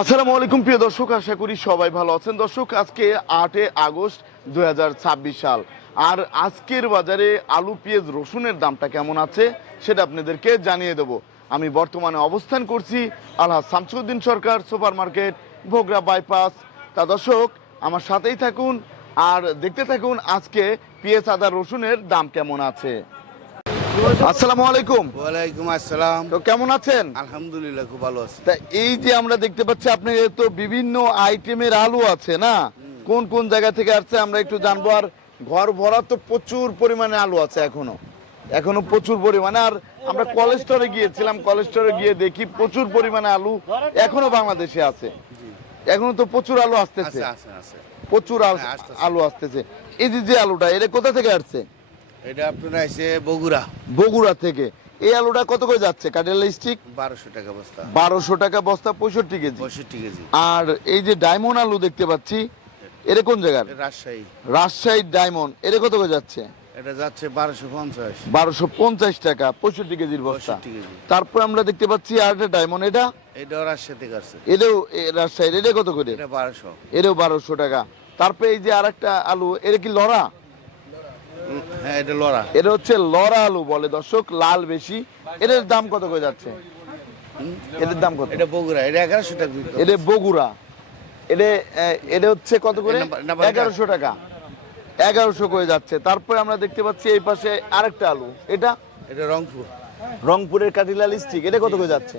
আসসালামু আলাইকুম প্রিয় দর্শক, আশা করি সবাই ভালো আছেন। দর্শক, আজকে 8 আগস্ট 2026 সাল, আর আজকের বাজারে আলু, পেঁয়াজ, রসুনের দামটা কেমন আছে সেটা আপনাদেরকে জানিয়ে দেব। আমি বর্তমানে অবস্থান করছি আলহাজ Shamsuddin Sarkar super market, Bogura bypass. তা দর্শক, আমার সাথেই থাকুন আর দেখতে থাকুন আজকে পেঁয়াজ, আদা, রসুনের দাম কেমন আছে। আসসালামু আলাইকুম। ওয়ালাইকুম আসসালাম। তো কেমন আছেন? আলহামদুলিল্লাহ, খুব ভালো আছি। তা এই যে আমরা দেখতে পাচ্ছি আপনার তো বিভিন্ন আইটেমের আলু আছে না, কোন কোন জায়গা থেকে আসছে আমরা একটু জানবো। আর ঘর ভরা তো প্রচুর পরিমাণে আলু আছে এখনো প্রচুর পরিমাণে। আর আমরা কোলেস্টোরে গিয়েছিলাম, কোলেস্টোরে গিয়ে দেখি প্রচুর পরিমাণে আলু এখনো বাংলাদেশে আছে। এখনো তো প্রচুর আলু আসতেছে, প্রচুর আলু আসতেছে। এই যে আলুটা, এটা কোথা থেকে আসছে? এটা আপনারা এসে বগুড়া থেকে। এই আলুটা কত করে যাচ্ছে কাটিয়ালা স্টিক? 1200 টাকা বস্তা। 1200 টাকা বস্তা, 65 কেজি। 65 কেজি। আর এই যে ডায়মন্ড আলু দেখতে পাচ্ছি, এটা কোন জায়গার? রাজশাহী ডায়মন্ড। এটা কত করে যাচ্ছে? এটা যাচ্ছে 1250। 1250 টাকা, 65 কেজির বস্তা। তারপর আমরা দেখতে পাচ্ছি আর একটা ডায়মন্ড, এটাও রাজশাহী থেকে আসছে। এটাও রাজশাহীর। এটা কত করে? এটা 1200। এটাও 1200 টাকা। তারপরে এই যে আরেকটা আলু, এটা কি লড়া? হ্যাঁ, এটা লড়া। এটা হচ্ছে লড়া আলু বলে দর্শক, লাল বেশি। এটার দাম কত করে যাচ্ছে? এটার দাম কত? এটা বগুড়া, এটা 1100 টাকা। এটা বগুড়া। এটা হচ্ছে কত করে? 1100 টাকা। 1100 করে যাচ্ছে। তারপরে আমরা দেখতে পাচ্ছি এই পাশে আরেকটা আলু, এটা রংপুরের কাটিলাল স্টিক। এটা কত করে যাচ্ছে?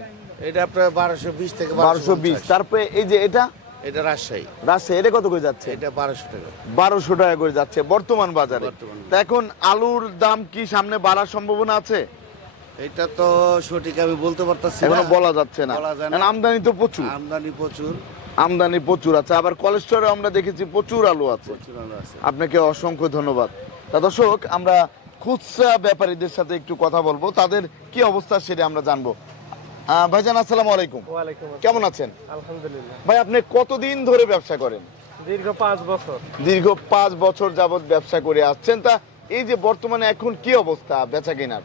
এটা আপনার 1220 থেকে 1220। তারপরে এই যে এটা রাজশাহী। এটা কত করে যাচ্ছে? এটা 1200 টাকা। 1200 টাকা করে যাচ্ছে বর্তমান বাজারে। তা এখন আলুর দাম কি সামনে বাড়ার সম্ভাবনা আছে? এটা তো সঠিক আমি বলতে পারতাছি না, এখনো বলা যাচ্ছে না। আমদানি তো প্রচুর, আমদানি প্রচুর আছে। আবার কোলেস্টোরে আমরা দেখেছি প্রচুর আলু আছে। আপনাকে অসংখ্য ধন্যবাদ। তা দর্শক, আমরা খুচরা ব্যাপারীদের সাথে একটু কথা বলবো, তাদের কি অবস্থা সেটা আমরা জানবো। ভাইজান, আসসালামু আলাইকুম। কেমন আছেন? আলহামদুলিল্লাহ। ভাই, আপনি কতদিন ধরে ব্যবসা করেন? দীর্ঘ 5 বছর। দীর্ঘ 5 বছর যাবত ব্যবসা করে আসছেন। তা এই যে বর্তমানে এখন কি অবস্থা বেচা কেনার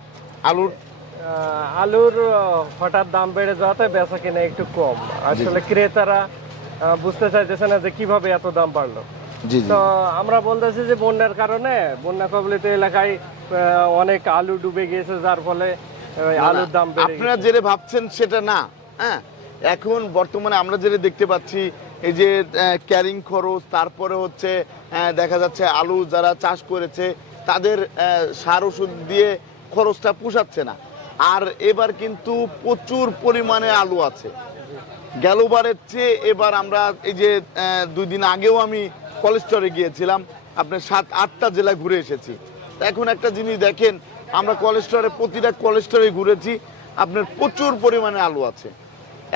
আলুর হঠাৎ দাম বেড়ে যাওয়াতে বেচা কেনা একটু কম। আসলে ক্রেতারা বুঝতে চাইতেছে না যে কিভাবে এত দাম বাড়লো। তো আমরা বলতেছি যে বন্যার কারণে, বন্যা কবলিত এলাকায় অনেক আলু ডুবে গিয়েছে, যার ফলে আলুর দাম বেড়ে। আপনারা যেটা ভাবছেন সেটা না। হ্যাঁ, এখন বর্তমানে আমরা যেটা দেখতে পাচ্ছি, এই যে ক্যারিং খরচ, তারপরে হচ্ছে দেখা যাচ্ছে আলু যারা চাষ করেছে তাদের সার ওষুধ দিয়ে খরচটা পোষাচ্ছে না। আর এবার কিন্তু প্রচুর পরিমাণে আলু আছে। গেলবারের চেয়ে এবার আমরা এই যে 2 দিন আগেও আমি কোলেস্টোরে গিয়েছিলাম, আপনার 7-8টা জেলা ঘুরে এসেছি। এখন একটা জিনিস দেখেন, আমরা প্রতিটা কোলেস্টোরে ঘুরেছি, আপনার প্রচুর পরিমাণে আলু আছে।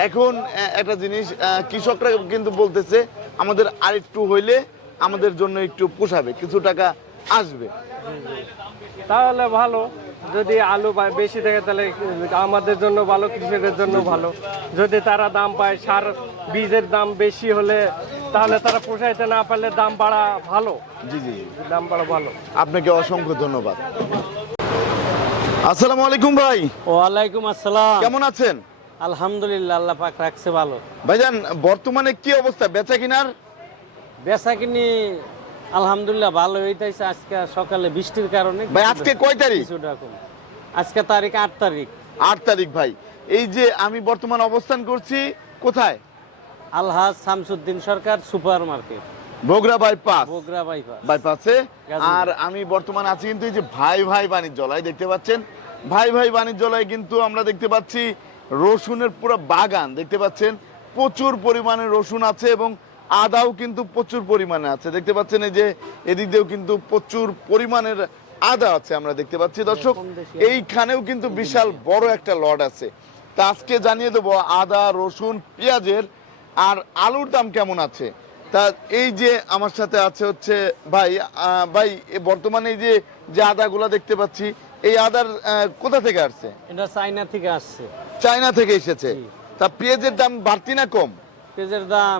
এখন একটা জিনিস কৃষকরা কিন্তু বলতেছে আমাদের আরেকটু হইলে আমাদের জন্য একটু পোষাবে, কিছু টাকা আসবে। তাহলে ভালো, যদি আলু বেশি থাকে তাহলে আমাদের জন্য ভালো, কৃষকের জন্য ভালো। যদি তারা দাম পায়, সার বীজের দাম বেশি হলে তাহলে তারা পোষাইতে না পারলে দাম বাড়া ভালো। জি, দাম বাড়া ভালো। আপনাকে অসংখ্য ধন্যবাদ। আসসালামু আলাইকুম ভাই। ওয়ালাইকুম আসসালাম। কেমন আছেন? আলহামদুলিল্লাহ, আল্লাহ পাক রাখছে ভালো। ভাইজান, বর্তমানে কি অবস্থা বেচা কিনার? বেচা কিনি আলহামদুলিল্লাহ ভালো হইতেছে। আজকে সকালে বৃষ্টির কারণে। ভাই, আজকে কয় তারিখ? আজকে তারিখ 8 তারিখ। 8 তারিখ। ভাই, এই যে আমি বর্তমান অবস্থান করছি কোথায়? আলহাজ শামসুদ্দিন সরকার সুপার মার্কেট, বগুড়া বাইপাসে। আর আমি বর্তমানে আছি কিন্তু এই যে ভাই বাণিজ্যালয় দেখতে পাচ্ছেন। ভাই বাণিজ্যালয় কিন্তু আমরা দেখতে পাচ্ছি রসুনের পুরো বাগান দেখতে পাচ্ছেন। প্রচুর পরিমাণে রসুন আছে এবং আদাও কিন্তু প্রচুর পরিমাণে আছে দেখতে পাচ্ছেন। এই যে এদিক দিয়েও কিন্তু প্রচুর পরিমাণের আদা আছে আমরা দেখতে পাচ্ছি। দর্শক, এইখানেও কিন্তু বিশাল বড় একটা লট আছে। তা আজকে জানিয়ে দেবো আদা, রসুন, পেঁয়াজের আর আলুর দাম কেমন আছে। তা এই যে আমার সাথে আছে হচ্ছে ভাই বর্তমানে এই যে আদাগুলা দেখতে পাচ্ছি, এই আদার কোথা থেকে আসছে? এটা চায়না থেকে আসছে। চায়না থেকে এসেছে। তা পেঁয়াজের দাম বাড়তি না কম? পেঁয়াজের দাম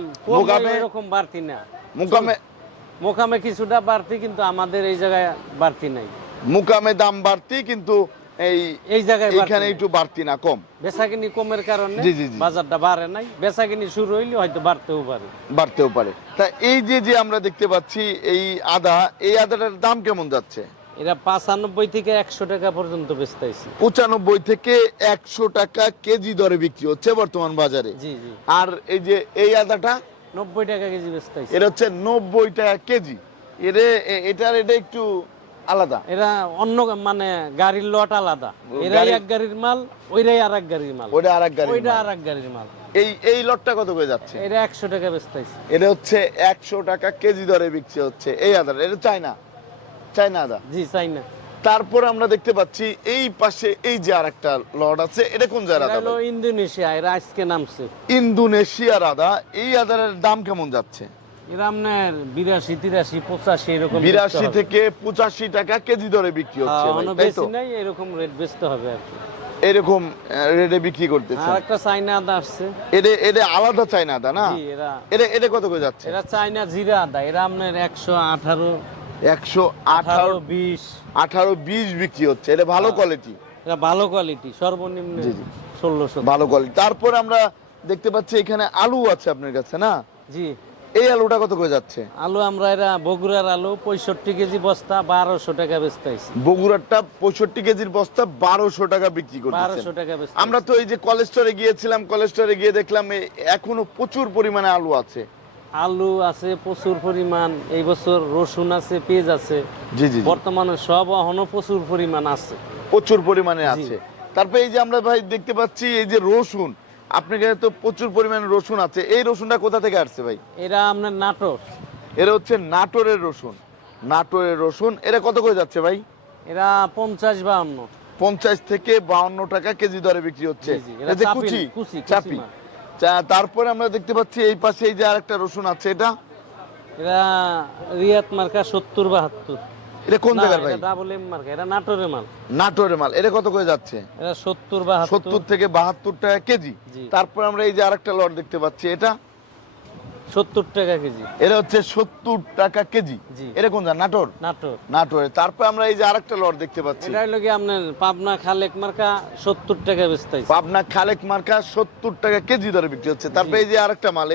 এরকম বাড়তি না, মোকামে কিছুটা বাড়তি, কিন্তু আমাদের এই জায়গায় বাড়তি নাই। মুকামে দাম বাড়তি, কিন্তু এই জায়গায় এখানে একটু বাড়তি না কম? বেচাকিনি কমের কারণে জি, জি, জি। বাজারটা বাড়ে নাই, বেচাকিনি শুরু হইলে হয়তো বাড়তেও পারে। বাড়তেও পারে। তা এই যে আমরা দেখতে পাচ্ছি এই আদাটার দাম কেমন যাচ্ছে? এরা 95 থেকে 100 টাকা পর্যন্ত বেচতেছি। 95 থেকে 100 টাকা কেজি দরে বিক্রি হচ্ছে বর্তমান বাজারে। জি জি। আর এই যে এই আদাটা 90 টাকা কেজি বেচতেছি। এটা হচ্ছে 90 টাকা কেজি। এটা একটু আলাদা। এরা অন্য মানে গাড়ির লট আলাদা, এরাই এক গাড়ির মাল, ওইরাই আর এক গাড়ির মাল, ওইটা আরেক গাড়ি, ওইটা আর এক গাড়ির মাল। এই লটটা কত করে যাচ্ছে? এটা 100 টাকা বেচতেছি। এটা হচ্ছে 100 টাকা কেজি দরে বিক্রি হচ্ছে এই আদাটা। এটা চায়না আদা। জি, চাই না। তারপর আমরা দেখতে পাচ্ছি এই পাশে এই যে আরেকটা লট আছে, এটা কোন জায়গা? এটা হলো ইন্দোনেশিয়া, এরা আজকে নামছে। ইন্দোনেশিয়ার আদা। এই আদার দাম কেমন যাচ্ছে? এরা আপনার 82, 83, 85 এরকম 82 থেকে 85 টাকা কেজি দরে বিক্রি হচ্ছে ভাই, তাই তো? বেশি নাই, এরকম রেট বেচতে হবে আর কি। এরকম রেটে বিক্রি করতেছে। আর একটা চাইনা আদা আসছে। এটা আলাদা চায়না আদা না? জি, এটা কত করে যাচ্ছে? এরা চাইনা জিরা আদা, এরা আপনার 118, 118, 20, 18-20 বিক্রি হচ্ছে। এটা ভালো কোয়ালিটি। এটা ভালো কোয়ালিটি, সর্বনিম্ন জি, জি। 1600। ভালো কোয়ালিটি। তারপর আমরা দেখতে পাচ্ছি এখানে আলু আছে আপনার কাছে না? জি। এই আলুটা কত করে যাচ্ছে? আলু আমরা এরা বগুড়ার আলু 65 কেজি বস্তা 1200 টাকা বেচতেছি। বগুড়ারটা 65 কেজির বস্তা 1200 টাকা বিক্রি করতেছেন। 1200 টাকা বেচতেছি। আমরা তো এই যে কলেস্টরে গিয়েছিলাম, কলেস্টরে গিয়ে দেখলাম এখনো প্রচুর পরিমাণে আলু আছে। আলু আছে প্রচুর পরিমাণ, এই বছর রসুন আছে, পেঁয়াজ আছে। জি জি, বর্তমানে সব এখনো প্রচুর পরিমাণ আছে। প্রচুর পরিমাণে আছে। তারপরে এই যে আমরা ভাই দেখতে পাচ্ছি এই যে রসুন, আপনার কাছে তো প্রচুর পরিমাণে রসুন আছে। এই রসুনটা কোথা থেকে আসছে ভাই? এরা আপনার নাটোর। এরা হচ্ছে নাটোরের রসুন। এরা কত করে যাচ্ছে ভাই? এরা 50-52। 50 থেকে 52 টাকা কেজি দরে বিক্রি হচ্ছে। জি, জি, এরা এই যে চাপি, কুচি কুচি চাপি। মাল। তারপরে আমরা দেখতে পাচ্ছি এই পাশে এই যে আরেকটা রসুন আছে, এটা এরা রিয়াত মার্কা 70-72। এটা কোন জায়গার ভাই? ডাবল এম মার্কা, এরা নাটোরের মাল। নাটোরের মাল। এটা কত করে যাচ্ছে? এরা 70-72। 70 থেকে 72 টাকা কেজি। জি। তারপর আমরা এই যে আরেকটা লট দেখতে পাচ্ছি, এটা 70 টাকা কেজি। এটা হচ্ছে 70 টাকা কেজি। জি। এটা কোন জায়গা? নাটোরে। তারপর আমরা এই যে আরেকটা লট দেখতে পাচ্ছি, এটা হলো কি আপনার পাবনা খালেক মার্কা 70 টাকা বেচতেছে। পাবনা খালেক মার্কা 70 টাকা কেজি দরে বিক্রি হচ্ছে। তারপরে এই যে আরেকটা মাল,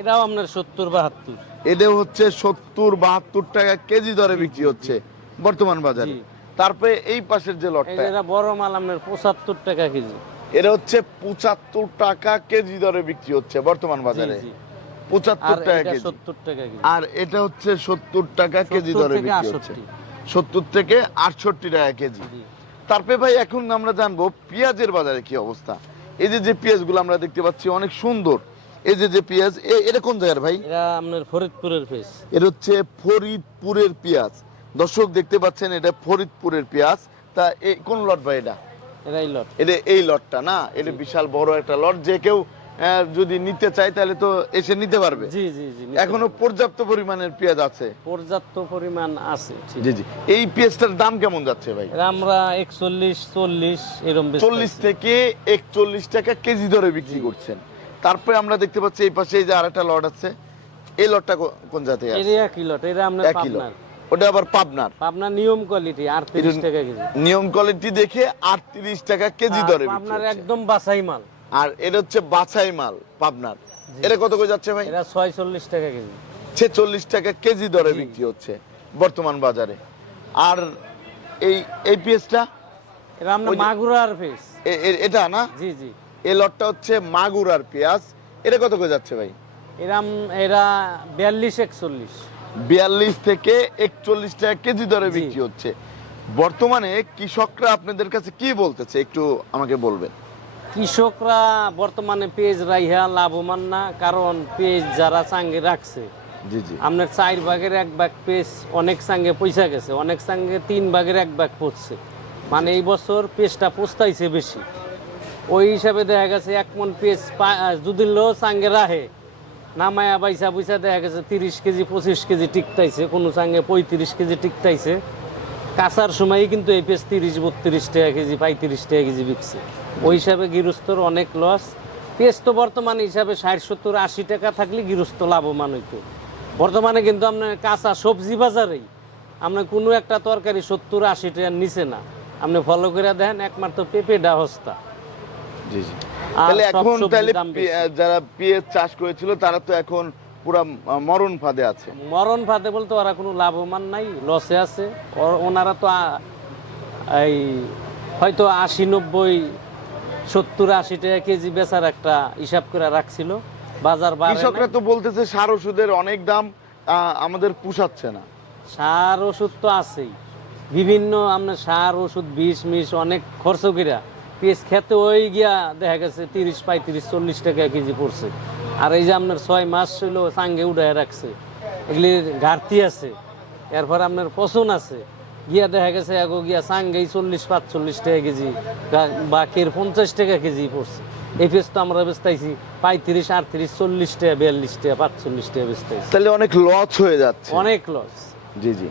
এটাও আপনার 70-72। এটা হচ্ছে 70-72 টাকা কেজি দরে বিক্রি হচ্ছে বর্তমান বাজারে। জি। তারপরে এই পাশের যে লটটা, এরা বড় মাল আপনার 75 টাকা কেজি। এটা হচ্ছে 75 টাকা কেজি দরে বিক্রি হচ্ছে বর্তমান বাজারে। জি, জি। 75 আর টাকা এটা কেজি। 70 টাকা কেজি। আর এটা হচ্ছে 70 টাকা কেজি 70 দরে থেকে বিক্রি হচ্ছে। 68। 70 থেকে 68 টাকা কেজি। জি। তারপরে ভাই এখন আমরা জানবো পেঁয়াজের বাজারে কি অবস্থা। এই যে পেঁয়াজগুলো আমরা দেখতে পাচ্ছি অনেক সুন্দর। এই যে পেঁয়াজ, এটা কোন জায়গার ভাই? এরা আপনার ফরিদপুরের পেঁয়াজ। এটা হচ্ছে ফরিদপুরের পেঁয়াজ। দর্শক দেখতে পাচ্ছেন এটা ফরিদপুরের পেঁয়াজ। তা কোন লট ভাই এটা? এরাই লট। এটা এই লটটা না? এটা বিশাল বড় একটা লট। যে কেউ যদি নিতে চায় তাহলে তো এসে নিতে পারবে। জি জি জি। এখনো পর্যাপ্ত পরিমাণের পেঁয়াজ আছে। পর্যাপ্ত পরিমাণ আছে। জি জি। এই পেঁয়াজটার দাম কেমন যাচ্ছে ভাই? এরা আমরা 41-40 এরকম বেচতেছি। 40 থেকে 41 টাকা কেজি দরে বিক্রি করছেন। তারপরে আমরা দেখতে পাচ্ছি এই পাশে এই যে আরেকটা লট আছে। এই লটটা কোন জাতের? এরিয়া কি লট? এরা আপনার এক কিলো। পাবনার। ওটা আবার পাবনার। পাবনার নিয়ম কোয়ালিটি 38 টাকা কেজি। নিয়ম কোয়ালিটি দেখে 38 টাকা কেজি দরে বিক্রি পাবনার হচ্ছে। একদম বাছাই মাল। আর এটা হচ্ছে বাছাই মাল পাবনার। এটা কত করে যাচ্ছে ভাই? এরা 46 টাকা কেজি। 46 টাকা কেজি দরে বিক্রি হচ্ছে বর্তমান বাজারে। আর এই পেঁয়াজটা এরা আমরা মাগুরার পেঁয়াজ। এটা না? জি জি। এই লটটা হচ্ছে মাগুরার পেঁয়াজ। এটা কত করে যাচ্ছে ভাই? এরা 42-41। 42 থেকে 41 টাকা কেজি দরে জি। বিক্রি হচ্ছে। বর্তমানে কৃষকরা আপনাদের কাছে কি বলতেছে একটু আমাকে বলবেন? কৃষকরা বর্তমানে পেঁয়াজ রাইহা লাভবান না, কারণ পেঁয়াজ যারা চাঙ্গে রাখছে, জি জি, আপনার 4 ভাগের 1 ভাগ পেঁয়াজ অনেক চাঙ্গে পয়সা গেছে, অনেক চাঙ্গে 3 ভাগের 1 ভাগ পড়ছে। মানে এই বছর পেঁয়াজটা পোস্তাইছে বেশি। ওই হিসাবে দেখা গেছে 1 মন পেঁয়াজ যদি লো চাঙ্গে রাহে নামায়া বাইসা বুইসা দেখা গেছে 30 কেজি 25 কেজি টিকতাইছে, কোনো চাঙ্গে 35 কেজি টিকতাইছে। কাঁচার সময়ই কিন্তু এই পেঁয়াজ 30-32 টাকা কেজি 35 টাকা কেজি বিকছে। ওই হিসাবে গৃহস্থর অনেক লস। পেঁয়াজ তো বর্তমানে হিসাবে 60-70-80 টাকা থাকলে গৃহস্থ লাভবান হইতো। বর্তমানে কিন্তু আপনার কাঁচা সবজি বাজারেই আপনার কোনো একটা তরকারি 70-80 টাকার নিচে না। আপনি ফলো করে দেখেন, একমাত্র পেঁপেটা হস্তা। জি জি। আর তাহলে সব এখন সবজির তাহলে দাম বেশি। যারা পেঁয়াজ চাষ করেছিল তারা তো এখন পুরা মরণ ফাঁদে আছে। মরণ ফাঁদে বলতে ওরা কোনো লাভবান নাই, লসে আছে। ওনারা তো এই হয়তো 80-90-70-80 টাকা কেজি বেচার একটা হিসাব করে রাখছিল, বাজার বাড়ে নাই। কৃষকরা তো বলতেছে সার ওষুধের অনেক দাম, আমাদের পুষাচ্ছে না। সার ওষুধ তো আছেই, বিভিন্ন আপনার সার ওষুধ বিষ মিষ অনেক খরচ কইরা পেঁয়াজ খেতে ওই গিয়া দেখা গেছে 30-35-40 টাকা কেজি পড়ছে। আর এই যে আপনার 6 মাস হইল চাঙ্গে উঠায় রাখছে, এগুলির ঘাটতি আছে। এরপর আপনার পচন আছে, গিয়া দেখা গেছে এগো গিয়া চাঙ্গেই 40-45 টাকা কেজি বা কের 50 টাকা কেজি পড়ছে। এই পেঁয়াজ তো আমরা বেচতাইছি 35-38-40 টাকা, 42 টাকা, 45 টাকা বেচতাইছি। তাহলে অনেক লস হয়ে যাচ্ছে। অনেক লস। জি জি।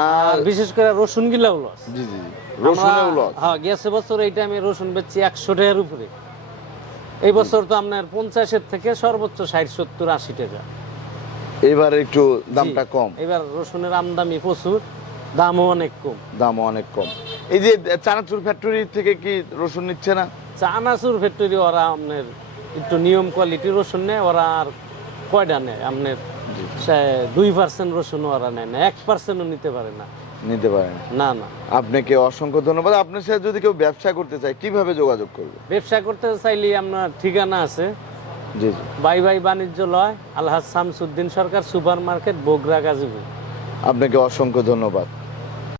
আর বিশেষ করে রসুন গিলাও লস। জি জি জি। রসুনেও লস। হ্যাঁ, গেছে বছর এই টাইমে রসুন বেচছি 100 টাকার উপরে। এই বছর তো আপনার 50-এর থেকে সর্বোচ্চ 60-70-80 টাকা। এবার একটু দামটা জি, কম। এবার রসুনের আমদানি প্রচুর, দামও অনেক কম। দামও অনেক কম। এই যে চানাচুর ফ্যাক্টরি থেকে কি রসুন নিচ্ছে না? চানাচুর ফ্যাক্টরি ওরা আপনার একটু নিয়ম কোয়ালিটি রসুন নেয়, ওরা আর কয়টা নেয় আপনার 2% রসুন ওরা নেয় না, 1%ও নিতে পারে না। নিতে পারেন না না। আপনাকে অসংখ্য ধন্যবাদ। আপনার সাথে যদি কেউ ব্যবসা করতে চায় কিভাবে যোগাযোগ করবে? ব্যবসা করতে চাইলে আপনার ঠিকানা আছে জি জি। বাই বাণিজ্যালয়, আলহাজ শামসুদ্দিন সরকার সুপার মার্কেট, বগুড়া, গাজীপুর। আপনাকে অসংখ্য ধন্যবাদ।